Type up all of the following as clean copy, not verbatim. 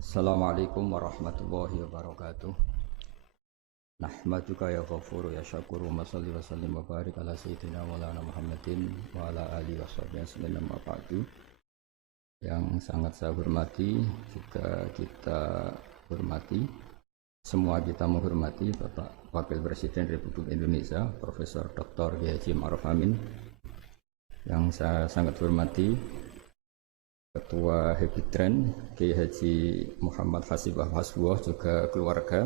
Assalamualaikum warahmatullahi wabarakatuh. Nahmaduka ya ghafuru ya syakuru wa salli wa sallim wa barik ala sayyidina maulana Muhammadin wa ala alihi wa sahbihi wasallam wa ba'du. Yang sangat saya hormati, juga kita hormati, semua kita menghormati Bapak Wakil Presiden Republik Indonesia Profesor Dr. Kiai Haji Ma'ruf Amin. Yang saya sangat hormati Ketua Hebitren Kiai Haji Muhammad Hasibah Hasbuah, juga keluarga.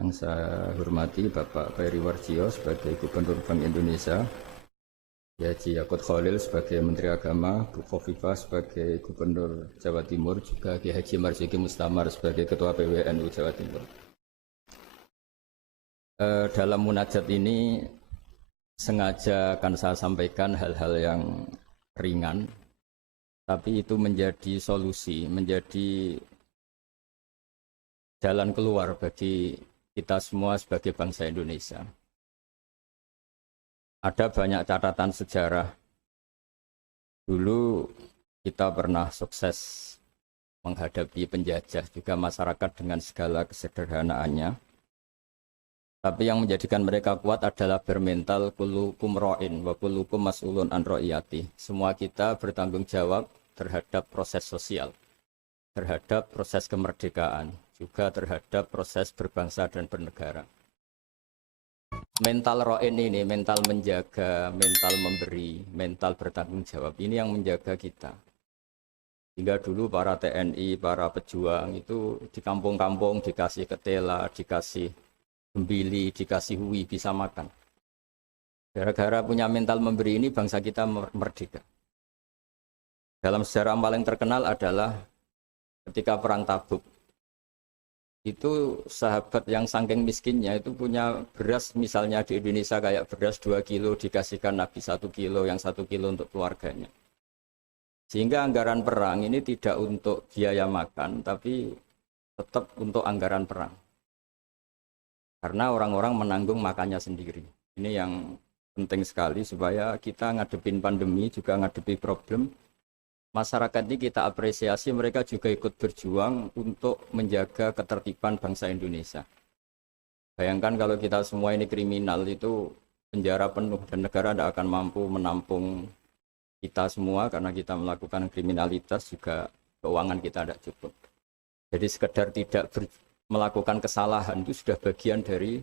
Yang saya hormati Bapak Ferry Warjio sebagai Gubernur Bank Indonesia, Kiai Haji Yakut Khalil sebagai Menteri Agama, Bu Khofifah sebagai Gubernur Jawa Timur, juga Kiai Haji Marzuki Mustamar sebagai Ketua PWNU Jawa Timur. Dalam munajat ini sengaja akan saya sampaikan hal-hal yang ringan, tapi itu menjadi solusi, menjadi jalan keluar bagi kita semua sebagai bangsa Indonesia. Ada banyak catatan sejarah. Dulu kita pernah sukses menghadapi penjajah, juga masyarakat dengan segala kesederhanaannya. Tapi yang menjadikan mereka kuat adalah bermental kullukum ra'in wa kullukum mas'ulun an ra'iyati. Semua kita bertanggung jawab terhadap proses sosial, terhadap proses kemerdekaan, juga terhadap proses berbangsa dan bernegara. Mental ra'in ini, mental menjaga, mental memberi, mental bertanggung jawab, ini yang menjaga kita. Hingga dulu para TNI, para pejuang itu di kampung-kampung dikasih ketela, dikasih gembili, dikasih hui, bisa makan. Gara-gara punya mental memberi ini bangsa kita merdeka. Dalam sejarah paling terkenal adalah ketika Perang Tabuk. Itu sahabat yang saking miskinnya itu punya beras, misalnya di Indonesia kayak beras 2 kilo dikasihkan Nabi 1 kilo, yang 1 kilo untuk keluarganya. Sehingga anggaran perang ini tidak untuk biaya makan, tapi tetap untuk anggaran perang. Karena orang-orang menanggung makannya sendiri. Ini yang penting sekali supaya kita ngadepin pandemi, juga ngadepi problem. Masyarakat ini kita apresiasi, mereka juga ikut berjuang untuk menjaga ketertiban bangsa Indonesia. Bayangkan kalau kita semua ini kriminal, itu penjara penuh dan negara tidak akan mampu menampung kita semua karena kita melakukan kriminalitas, juga keuangan kita tidak cukup. Jadi sekedar tidak melakukan kesalahan itu sudah bagian dari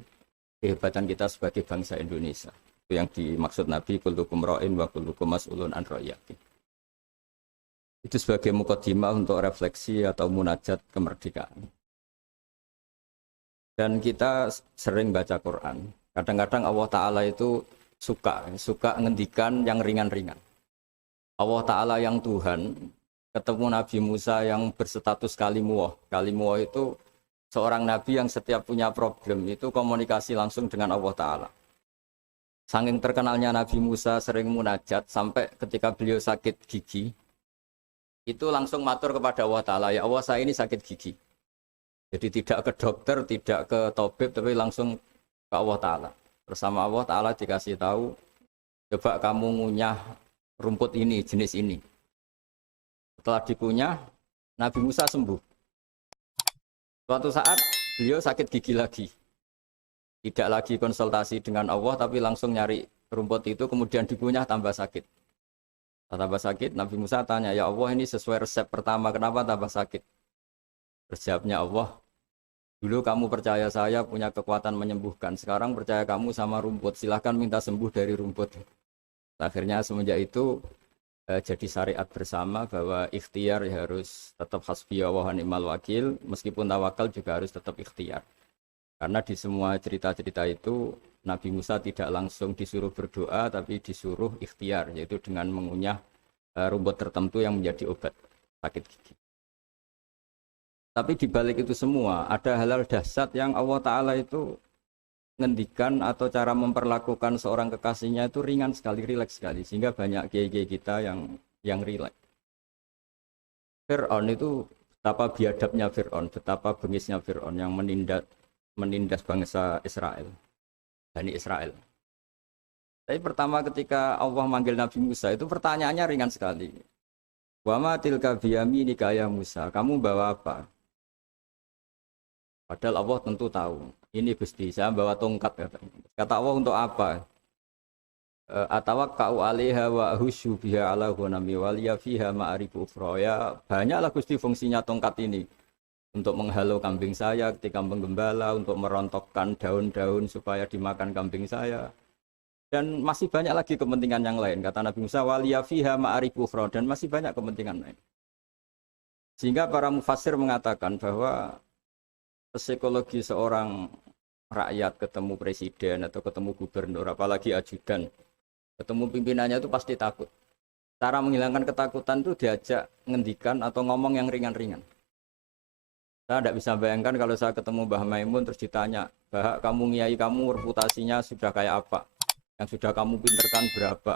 kehebatan kita sebagai bangsa Indonesia. Itu yang dimaksud Nabi, kullukum ra'in wa kullukum mas'ulun an ra'iyati. Itu sebagai mukadimah untuk refleksi atau munajat kemerdekaan. Dan kita sering baca Quran. Kadang-kadang Allah Ta'ala itu suka ngendikan yang ringan-ringan. Allah Ta'ala yang Tuhan ketemu Nabi Musa yang berstatus kalimuwah. Kalimuwah itu seorang nabi yang setiap punya problem itu komunikasi langsung dengan Allah Ta'ala. Saking terkenalnya Nabi Musa sering munajat sampai ketika beliau sakit gigi, itu langsung matur kepada Allah Ta'ala, ya Allah saya ini sakit gigi. Jadi tidak ke dokter, tidak ke tabib, tapi langsung ke Allah Ta'ala. Bersama Allah Ta'ala dikasih tahu, coba kamu ngunyah rumput ini, jenis ini. Setelah dikunyah, Nabi Musa sembuh. Suatu saat beliau sakit gigi lagi. Tidak lagi konsultasi dengan Allah, tapi langsung nyari rumput itu, kemudian dikunyah tambah sakit. Tambah sakit, Nabi Musa tanya, ya Allah ini sesuai resep pertama, kenapa tambah sakit? Resepnya Allah, dulu kamu percaya saya punya kekuatan menyembuhkan, sekarang percaya kamu sama rumput, silahkan minta sembuh dari rumput. Akhirnya semenjak itu jadi syariat bersama bahwa ikhtiar ya harus tetap hasbiyallah wa ni'mal wakil, meskipun tawakal juga harus tetap ikhtiar. Karena di semua cerita-cerita itu Nabi Musa tidak langsung disuruh berdoa, tapi disuruh ikhtiar, yaitu dengan mengunyah rumput tertentu yang menjadi obat sakit gigi. Tapi di balik itu semua ada hal-hal dahsyat yang Allah Ta'ala itu ngendikan atau cara memperlakukan seorang kekasihnya itu ringan sekali, rileks sekali, sehingga banyak kiai-kiai kita yang rileks. Fir'aun itu betapa biadabnya Fir'aun, betapa bengisnya Fir'aun yang menindas bangsa Israel, Bani Israel. Tapi pertama ketika Allah manggil Nabi Musa itu pertanyaannya ringan sekali. Wa ma tilka biyaminika ya Musa, kamu bawa apa? Padahal Allah tentu tahu. Ini Gusti, saya bawa tongkat katanya. Kata Allah untuk apa? Atawakka'u 'alaiha wa ahussu biha 'ala ghanami waliya fiha ma'arifu ukhra. Ya, banyaklah Gusti fungsinya tongkat ini. Untuk menghalau kambing saya ketika menggembala, untuk merontokkan daun-daun supaya dimakan kambing saya. Dan masih banyak lagi kepentingan yang lain. Kata Nabi Musa, waliya fiha ma'arifu ukhra, dan masih banyak kepentingan lain. Sehingga para mufassir mengatakan bahwa psikologi seorang rakyat ketemu presiden atau ketemu gubernur, apalagi ajudan, ketemu pimpinannya itu pasti takut. Cara menghilangkan ketakutan itu diajak ngendikan atau ngomong yang ringan-ringan. Saya tidak bisa bayangkan kalau saya ketemu Mbah Maimun terus ditanya, Bah, kamu ngiyai kamu reputasinya sudah kayak apa? Yang sudah kamu pinterkan berapa?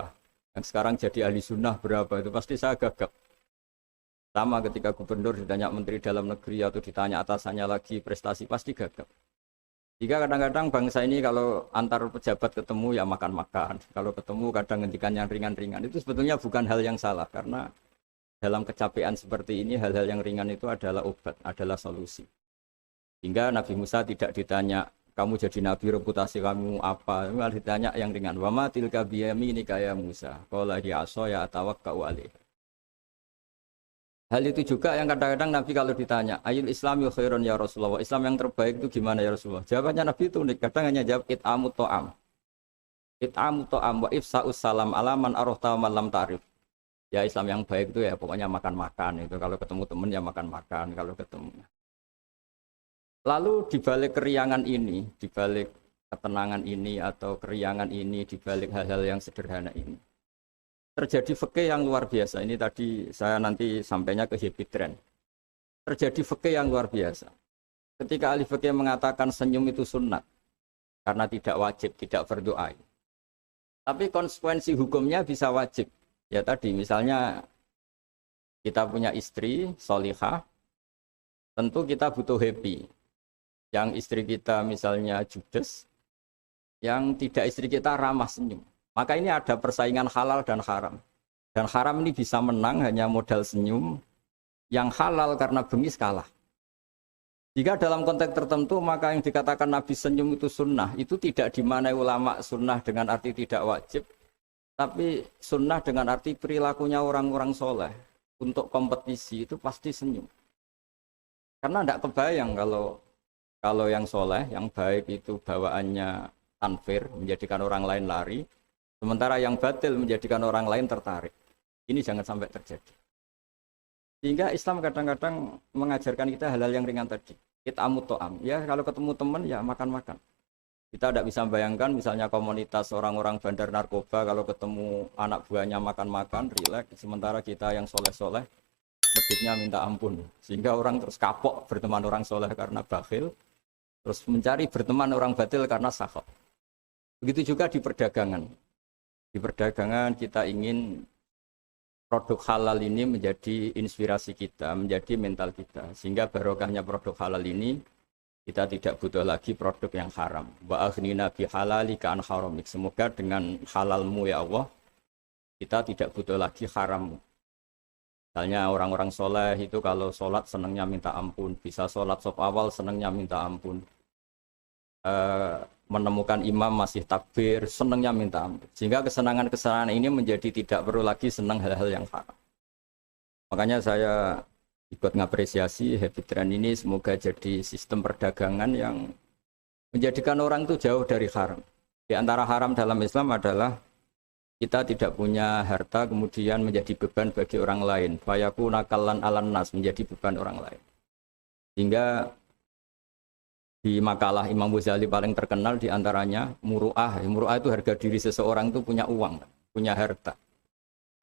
Yang sekarang jadi ahli sunnah berapa? Itu pasti saya gagap. Sama ketika gubernur ditanya menteri dalam negeri atau ditanya atasannya lagi prestasi, pasti gagap. Jika kadang-kadang bangsa ini kalau antar pejabat ketemu ya makan-makan. Kalau ketemu kadang ngendikan yang ringan-ringan. Itu sebetulnya bukan hal yang salah karena dalam kecapean seperti ini hal-hal yang ringan itu adalah obat, adalah solusi. Hingga Nabi Musa tidak ditanya, kamu jadi nabi reputasi kamu apa? Malah ditanya yang ringan. Wa ma tilka biyaminika ya Musa. Qala hi asaya atawakka'u 'alaiha. Hal itu juga yang kadang-kadang Nabi kalau ditanya, ayul islami khairun ya Rasulullah, Islam yang terbaik itu gimana ya Rasulullah? Jawabannya Nabi itu unik, kadang hanya jawab it'amut ta'am. It'amut ta'am wa ifsa'us salam alaman arahta man lam ta'rif. Ya Islam yang baik itu ya pokoknya makan-makan itu, kalau ketemu teman ya makan-makan kalau ketemu. Lalu dibalik keriangan ini, dibalik ketenangan ini atau keriangan ini, dibalik hal-hal yang sederhana ini, terjadi fikih yang luar biasa. Ini tadi saya nanti sampainya ke habit trend. Terjadi fikih yang luar biasa. Ketika ahli fikih mengatakan senyum itu sunnat karena tidak wajib, tidak fardu ain. Tapi konsekuensi hukumnya bisa wajib. Ya tadi misalnya kita punya istri solihah, tentu kita butuh happy. Yang istri kita misalnya judes, yang tidak istri kita ramah senyum. Maka ini ada persaingan halal dan haram. Dan haram ini bisa menang hanya modal senyum. Yang halal karena bengis kalah. Jika dalam konteks tertentu maka yang dikatakan Nabi senyum itu sunnah. Itu tidak dimanai ulama sunnah dengan arti tidak wajib. Tapi sunnah dengan arti perilakunya orang-orang soleh. Untuk kompetisi itu pasti senyum. Karena tidak kebayang kalau yang soleh, yang baik itu bawaannya tanfir, menjadikan orang lain lari. Sementara yang batil menjadikan orang lain tertarik. Ini jangan sampai terjadi. Sehingga Islam kadang-kadang mengajarkan kita hal-hal yang ringan tadi. It'amut ta'am. Ya kalau ketemu teman ya makan-makan. Kita tidak bisa bayangkan misalnya komunitas orang-orang bandar narkoba kalau ketemu anak buahnya makan-makan, rileks. Sementara kita yang soleh-soleh, meditnya minta ampun. Sehingga orang terus kapok berteman orang soleh karena bakhil. Terus mencari berteman orang batil karena sakhot. Begitu juga di perdagangan. Di perdagangan kita ingin produk halal ini menjadi inspirasi kita, menjadi mental kita. Sehingga barokahnya produk halal ini, kita tidak butuh lagi produk yang haram. Wa aghnina bi halalika an haramik. Semoga dengan halalmu ya Allah, kita tidak butuh lagi haram. Misalnya orang-orang soleh itu kalau sholat senangnya minta ampun. Bisa sholat saf awal senangnya minta ampun. Menemukan imam masih takbir, senangnya minta ampun. Sehingga kesenangan-kesenangan ini menjadi tidak perlu lagi senang hal-hal yang haram. Makanya saya ikut ngapresiasi habit trend ini, semoga jadi sistem perdagangan yang menjadikan orang itu jauh dari haram. Di antara haram dalam Islam adalah kita tidak punya harta kemudian menjadi beban bagi orang lain. Fayakuna kallan alan nas, menjadi beban orang lain. Sehingga di makalah Imam Ghazali paling terkenal diantaranya muru'ah. Muru'ah itu harga diri seseorang itu punya uang, punya harta.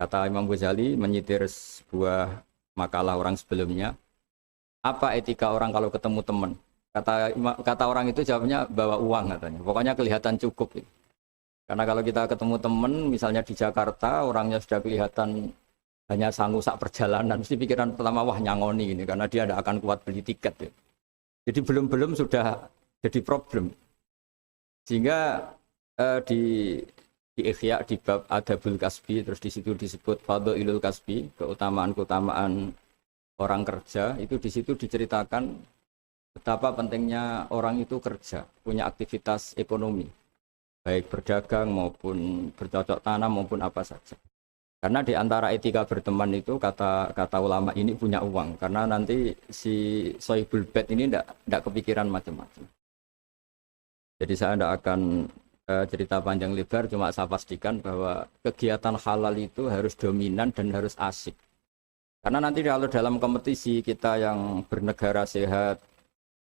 Kata Imam Ghazali menyitir sebuah makalah orang sebelumnya, apa etika orang kalau ketemu teman? Kata orang itu jawabnya bawa uang katanya. Pokoknya kelihatan cukup. Karena kalau kita ketemu teman, misalnya di Jakarta, orangnya sudah kelihatan hanya sanggup sak perjalanan, mesti pikiran pertama wah nyangoni ini, karena dia tidak akan kuat beli tiket. Jadi belum sudah jadi problem. Sehingga di di Ihya di bab Adabul Kasbi, terus di situ disebut Fadhailul Kasbi, keutamaan-keutamaan orang kerja, itu di situ diceritakan betapa pentingnya orang itu kerja, punya aktivitas ekonomi, baik berdagang maupun bercocok tanam maupun apa saja. Karena di antara etika berteman itu kata ulama ini punya uang, karena nanti si Sohibul Bait ini tidak kepikiran macam-macam. Jadi saya tidak akan cerita panjang lebar, cuma saya pastikan bahwa kegiatan halal itu harus dominan dan harus asik. Karena nanti kalau dalam kompetisi kita yang bernegara sehat,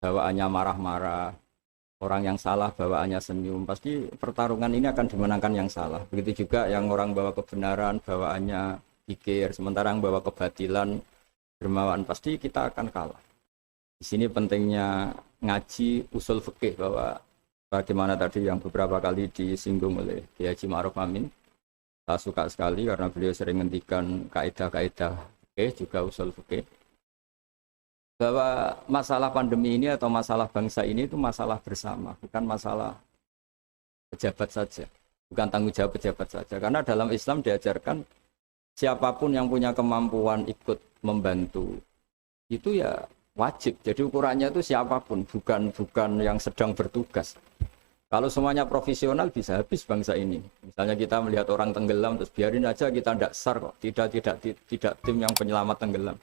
bawaannya marah-marah, orang yang salah bawaannya senyum, pasti pertarungan ini akan dimenangkan yang salah. Begitu juga yang orang bawa kebenaran, bawaannya pikir, sementara yang bawa kebatilan, dermawan, pasti kita akan kalah. Di sini pentingnya ngaji usul fikih, bahwa bagaimana tadi yang beberapa kali disinggung oleh Kiai Haji Ma'ruf Amin. Saya suka sekali karena beliau sering ngendikan kaidah-kaidah fikih, juga usul fikih. Bahwa masalah pandemi ini atau masalah bangsa ini itu masalah bersama, bukan masalah pejabat saja, bukan tanggung jawab pejabat saja. Karena dalam Islam diajarkan siapapun yang punya kemampuan ikut membantu itu ya wajib. Jadi ukurannya itu siapapun, bukan yang sedang bertugas. Kalau semuanya profesional bisa habis bangsa ini. Misalnya kita melihat orang tenggelam terus biarin aja, kita tidak SAR kok, tidak tim yang penyelamat tenggelam.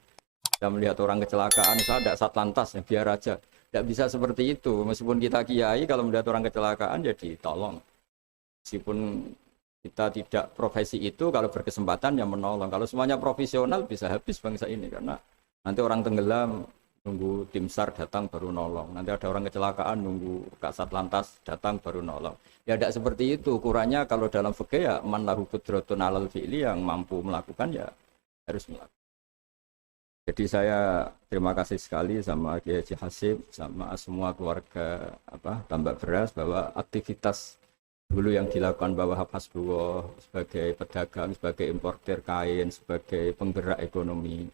Kita melihat orang kecelakaan, saya tidak satlantas, ya biar aja. Tidak bisa seperti itu. Meskipun kita kiai, kalau melihat orang kecelakaan jadi tolong. Meskipun kita tidak profesi itu, kalau berkesempatan ya menolong. Kalau semuanya profesional bisa habis bangsa ini, karena nanti orang tenggelam nunggu tim SAR datang baru nolong. Nanti ada orang kecelakaan nunggu Kasat Lantas datang baru nolong. Ya tidak seperti itu. Ukurannya kalau dalam fikih ya man lahu qudratun alal fi'li, yang mampu melakukan ya harus melakukan. Jadi saya terima kasih sekali sama Kiai Haji Hasib, sama semua keluarga Tambak Beras, bahwa aktivitas dulu yang dilakukan bahwa Hasbullah sebagai pedagang, sebagai importer kain, sebagai penggerak ekonomi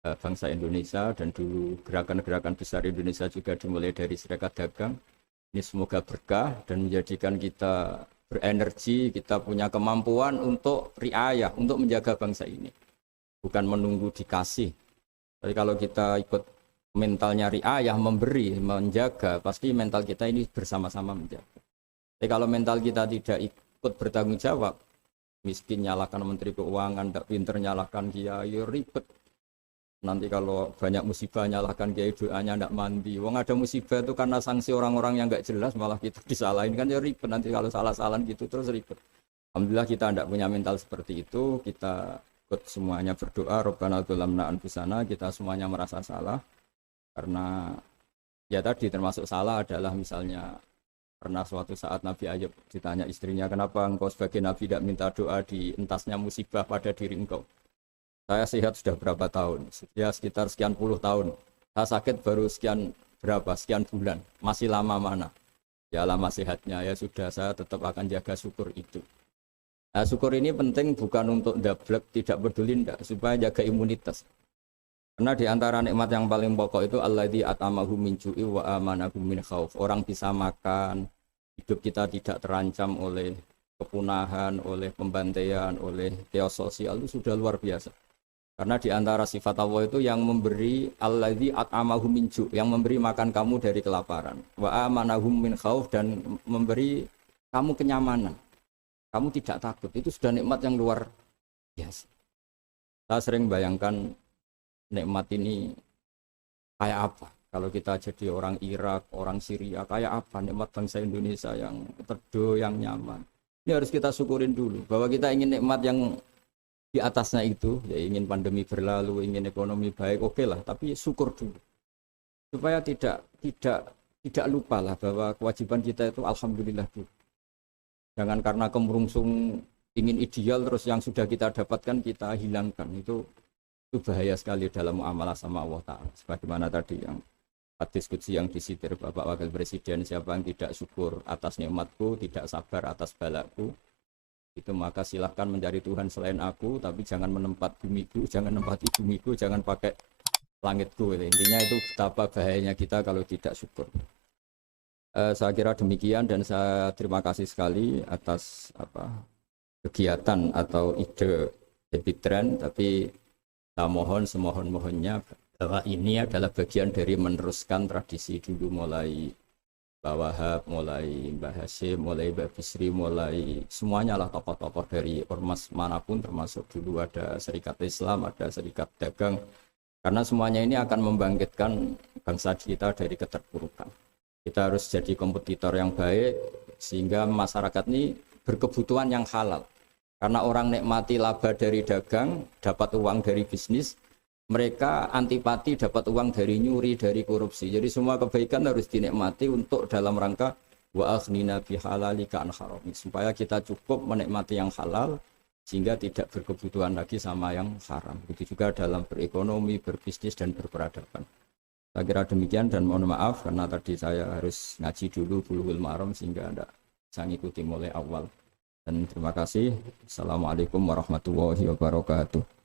bangsa Indonesia, dan dulu gerakan-gerakan besar Indonesia juga dimulai dari Serikat Dagang. Ini semoga berkah dan menjadikan kita berenergi, kita punya kemampuan untuk riayah, untuk menjaga bangsa ini. Bukan menunggu dikasih. Tapi kalau kita ikut mentalnya riayah, memberi, menjaga, pasti mental kita ini bersama-sama menjaga. Tapi kalau mental kita tidak ikut bertanggung jawab, miskin nyalakan Menteri Keuangan, tidak pinter nyalakan kiai, ribet. Nanti kalau banyak musibah nyalahkan kiai, doanya tidak mandi. Wong ada musibah itu karena sanksi orang-orang yang nggak jelas, malah kita disalahin, kan ya ribet. Nanti kalau salah-salahan gitu terus ribet. Alhamdulillah kita tidak punya mental seperti itu. Kita ikut semuanya berdoa, Rabbana dzalamna anfusana, kita semuanya merasa salah. Karena ya tadi termasuk salah adalah misalnya pernah suatu saat Nabi Ayub ditanya istrinya, kenapa engkau sebagai Nabi tidak minta doa di entasnya musibah pada diri engkau? Saya sehat sudah berapa tahun? Ya sekitar sekian puluh tahun. Saya sakit baru sekian bulan. Masih lama mana? Ya lama sehatnya. Ya sudah, saya tetap akan jaga syukur itu. Nah, syukur ini penting bukan untuk dablek, tidak peduli, enggak, supaya jaga imunitas. Karena di antara nikmat yang paling pokok itu alladzi at'amahu min ju'i wa amanahu min khauf. Orang bisa makan, hidup kita tidak terancam oleh kepunahan, oleh pembantaian, oleh chaos sosial, itu sudah luar biasa. Karena di antara sifat Allah itu yang memberi alladzi at'amahu min ju', yang memberi makan kamu dari kelaparan, wa amanahum min khauf, dan memberi kamu kenyamanan. Kamu tidak takut. Itu sudah nikmat yang luar biasa. Saya sering bayangkan nikmat ini kayak apa. Kalau kita jadi orang Irak, orang Syria, kayak apa nikmat bangsa Indonesia yang teduh, yang nyaman. Ini harus kita syukurin dulu, bahwa kita ingin nikmat yang di atasnya itu, ya ingin pandemi berlalu, ingin ekonomi baik, oke lah, tapi syukur dulu. Supaya tidak lupa lah bahwa kewajiban kita itu alhamdulillah dulu. Jangan karena kemerungsung ingin ideal terus yang sudah kita dapatkan kita hilangkan. Itu bahaya sekali dalam muamalah sama Allah Ta'ala. Sebagaimana tadi yang diskusi yang disitir Bapak Wakil Presiden, siapa yang tidak syukur atas nikmatku, tidak sabar atas balaku, itu maka silahkan mencari Tuhan selain aku, tapi jangan menempat bumiku, jangan menempati bumiku, jangan pakai langitku. Intinya itu betapa bahayanya kita kalau tidak syukur. Saya kira demikian, dan saya terima kasih sekali atas kegiatan atau ide happy trend, tapi saya mohon semohon-mohonnya bahwa ini adalah bagian dari meneruskan tradisi dulu, mulai Mbah Wahab, mulai Mbah Hasyim, mulai Mbah Bisri, mulai semuanya lah tokoh-tokoh dari ormas manapun, termasuk dulu ada Serikat Islam, ada Serikat Dagang, karena semuanya ini akan membangkitkan bangsa kita dari keterpurukan. Kita harus jadi kompetitor yang baik sehingga masyarakat ini berkebutuhan yang halal. Karena orang nikmati laba dari dagang, dapat uang dari bisnis, mereka antipati dapat uang dari nyuri, dari korupsi. Jadi semua kebaikan harus dinikmati untuk dalam rangka wa aghnina bihalalika an harami, supaya kita cukup menikmati yang halal sehingga tidak berkebutuhan lagi sama yang haram. Begitu juga dalam berekonomi, berbisnis dan berperadaban. Saya kira demikian dan mohon maaf karena tadi saya harus ngaji dulu Bulughul Maram sehingga tidak bisa ngikuti mulai awal. Dan terima kasih. Assalamualaikum warahmatullahi wabarakatuh.